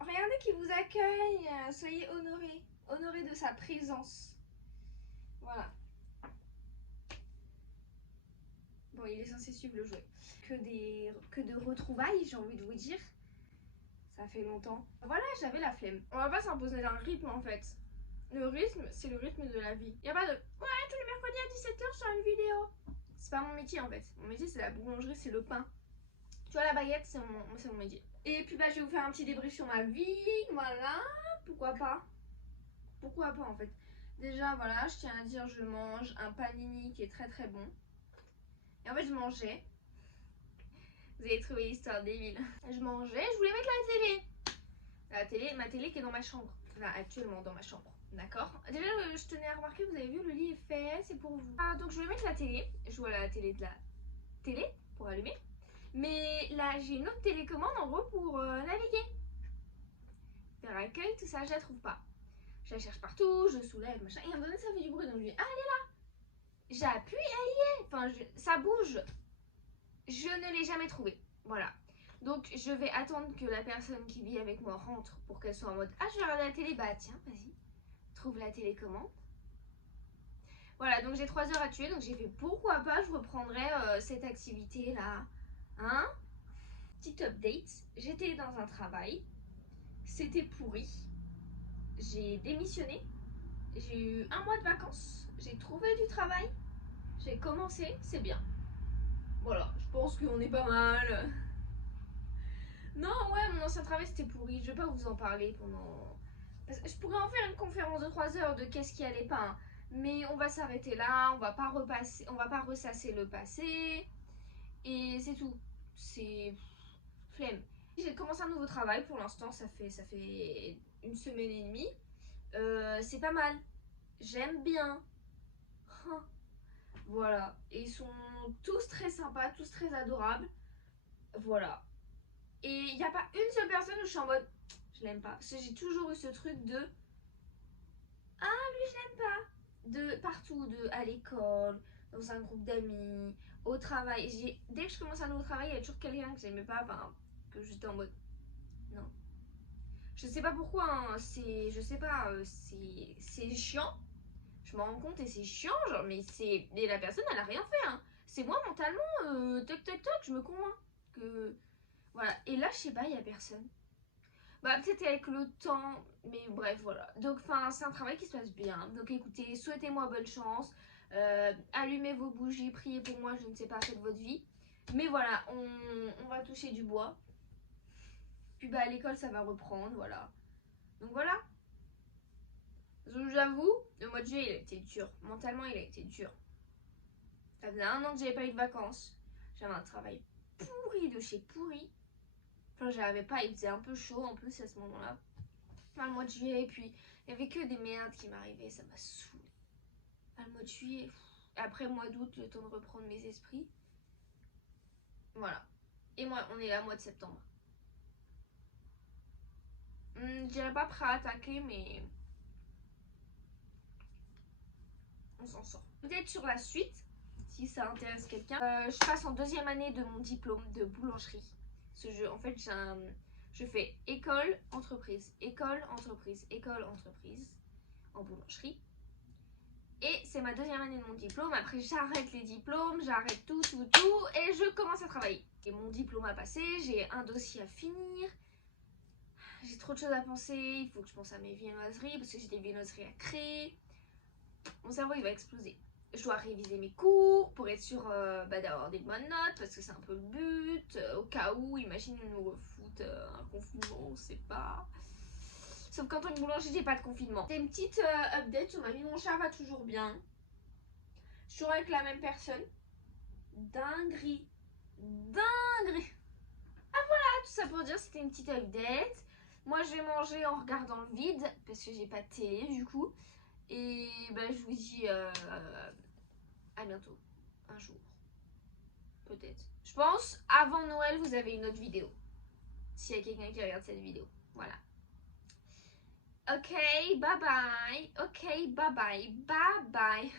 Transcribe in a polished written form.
regardez qui vous accueille. Soyez honorés. Honorés de sa présence. Voilà. Bon, il est censé suivre le jeu. Que de retrouvailles, j'ai envie de vous dire. Ça fait longtemps. Voilà, j'avais la flemme. On va pas s'imposer un rythme en fait. Le rythme, c'est le rythme de la vie. Y a pas de ouais, tous les mercredis à 17h sur une vidéo. C'est pas mon métier en fait. Mon métier, c'est la boulangerie, c'est le pain. Tu vois, la baguette, c'est mon métier. Et puis, bah, je vais vous faire un petit débrief sur ma vie. Voilà. Pourquoi pas? Pourquoi pas en fait? Déjà, voilà, je tiens à dire, je mange un panini qui est très très bon. Et en fait, je mangeais. Vous avez trouvé l'histoire débile. Je mangeais, je voulais mettre la télé. Ma télé qui est dans ma chambre. Enfin, actuellement dans ma chambre. D'accord? Déjà, je tenais à remarquer, vous avez vu, le lit est fait, c'est pour vous. Ah, donc je voulais mettre la télé. Je vois la télé de la télé pour allumer. Mais là, j'ai une autre télécommande en gros pour naviguer. Faire accueil, tout ça, je la trouve pas. Je la cherche partout, je soulève, machin. Et à un moment donné, ça fait du bruit. Donc je dis, ah, elle est là. J'appuie, elle y est. Enfin, ça bouge. Je ne l'ai jamais trouvée. Voilà. Donc je vais attendre que la personne qui vit avec moi rentre pour qu'elle soit en mode, ah, je vais regarder la télé. Bah tiens, vas-y. Trouve la télécommande. Voilà, donc j'ai 3 heures à tuer. Donc j'ai fait, pourquoi pas, je reprendrai cette activité-là. Hein? Petite update. J'étais dans un travail. C'était pourri. J'ai démissionné. J'ai eu 1 mois de vacances. J'ai trouvé du travail. J'ai commencé. C'est bien. Voilà, je pense qu'on est pas mal. Non, ouais, mon ancien travail c'était pourri. Je vais pas vous en parler pendant. Je pourrais en faire une conférence de 3 heures de qu'est-ce qui allait pas. Hein. Mais on va s'arrêter là. On va pas ressasser le passé. Et c'est tout. C'est flemme. J'ai commencé un nouveau travail pour l'instant. Ça fait 1 semaine et demie. C'est pas mal. J'aime bien. Voilà. Et ils sont tous très sympas, tous très adorables. Voilà. Et il n'y a pas une seule personne où je suis en mode je l'aime pas. Parce que j'ai toujours eu ce truc de ah, lui, je l'aime pas. De partout, à l'école, dans un groupe d'amis, au travail. Dès que je commence un nouveau travail, il y a toujours quelqu'un que j'aimais pas, enfin, que j'étais en mode non. Je sais pas pourquoi, hein, je sais pas, c'est chiant. Je m'en rends compte et c'est chiant, genre, mais la personne, elle a rien fait, hein. C'est moi mentalement, toc toc toc, je me convainc que. Voilà, et là, je sais pas, il y a personne. Bah, peut-être avec le temps, mais bref, voilà. Donc, enfin, c'est un travail qui se passe bien. Donc, écoutez, souhaitez-moi bonne chance. Allumez vos bougies, priez pour moi, je ne sais pas, faites votre vie. Mais voilà, on va toucher du bois. Puis, bah, à l'école, ça va reprendre, voilà. Donc, voilà. J'avoue, le mois de juillet, il a été dur. Mentalement, il a été dur. Ça faisait 1 an que j'avais pas eu de vacances. J'avais un travail pourri de chez pourri. Enfin, j'avais pas, il faisait un peu chaud en plus à ce moment-là. Enfin, le mois de juillet, et puis il y avait que des merdes qui m'arrivaient, ça m'a saoulé. Enfin, le mois de juillet, après le mois d'août, le temps de reprendre mes esprits. Voilà. Et moi, on est là, mois de septembre. Je dirais pas prêt à attaquer, mais on s'en sort. Peut-être sur la suite, si ça intéresse quelqu'un. Je passe en 2e année de mon diplôme de boulangerie. En fait, je fais école, entreprise, école, entreprise, école, entreprise en boulangerie. Et c'est ma 2e année de mon diplôme. Après, j'arrête les diplômes, j'arrête tout, et je commence à travailler. Et mon diplôme a passé, j'ai un dossier à finir. J'ai trop de choses à penser. Il faut que je pense à mes viennoiseries parce que j'ai des viennoiseries à créer. Mon cerveau, il va exploser. Je dois réviser mes cours pour être sûre d'avoir des bonnes notes parce que c'est un peu le but. Au cas où, imagine, ils nous refoutent un confinement, on sait pas. Sauf qu'en tant que boulanger, j'ai pas de confinement. C'est une petite update sur ma vie. Mon chat va toujours bien. Je suis toujours avec la même personne. Dinguerie. Dinguerie. Ah voilà, tout ça pour dire c'était une petite update. Moi je vais manger en regardant le vide parce que j'ai pas de télé du coup. Et bah, je vous dis à bientôt. Un jour. Peut-être. Je pense avant Noël vous avez une autre vidéo. S'il y a quelqu'un qui regarde cette vidéo. Voilà. Ok, bye bye. Ok, bye bye. Bye bye.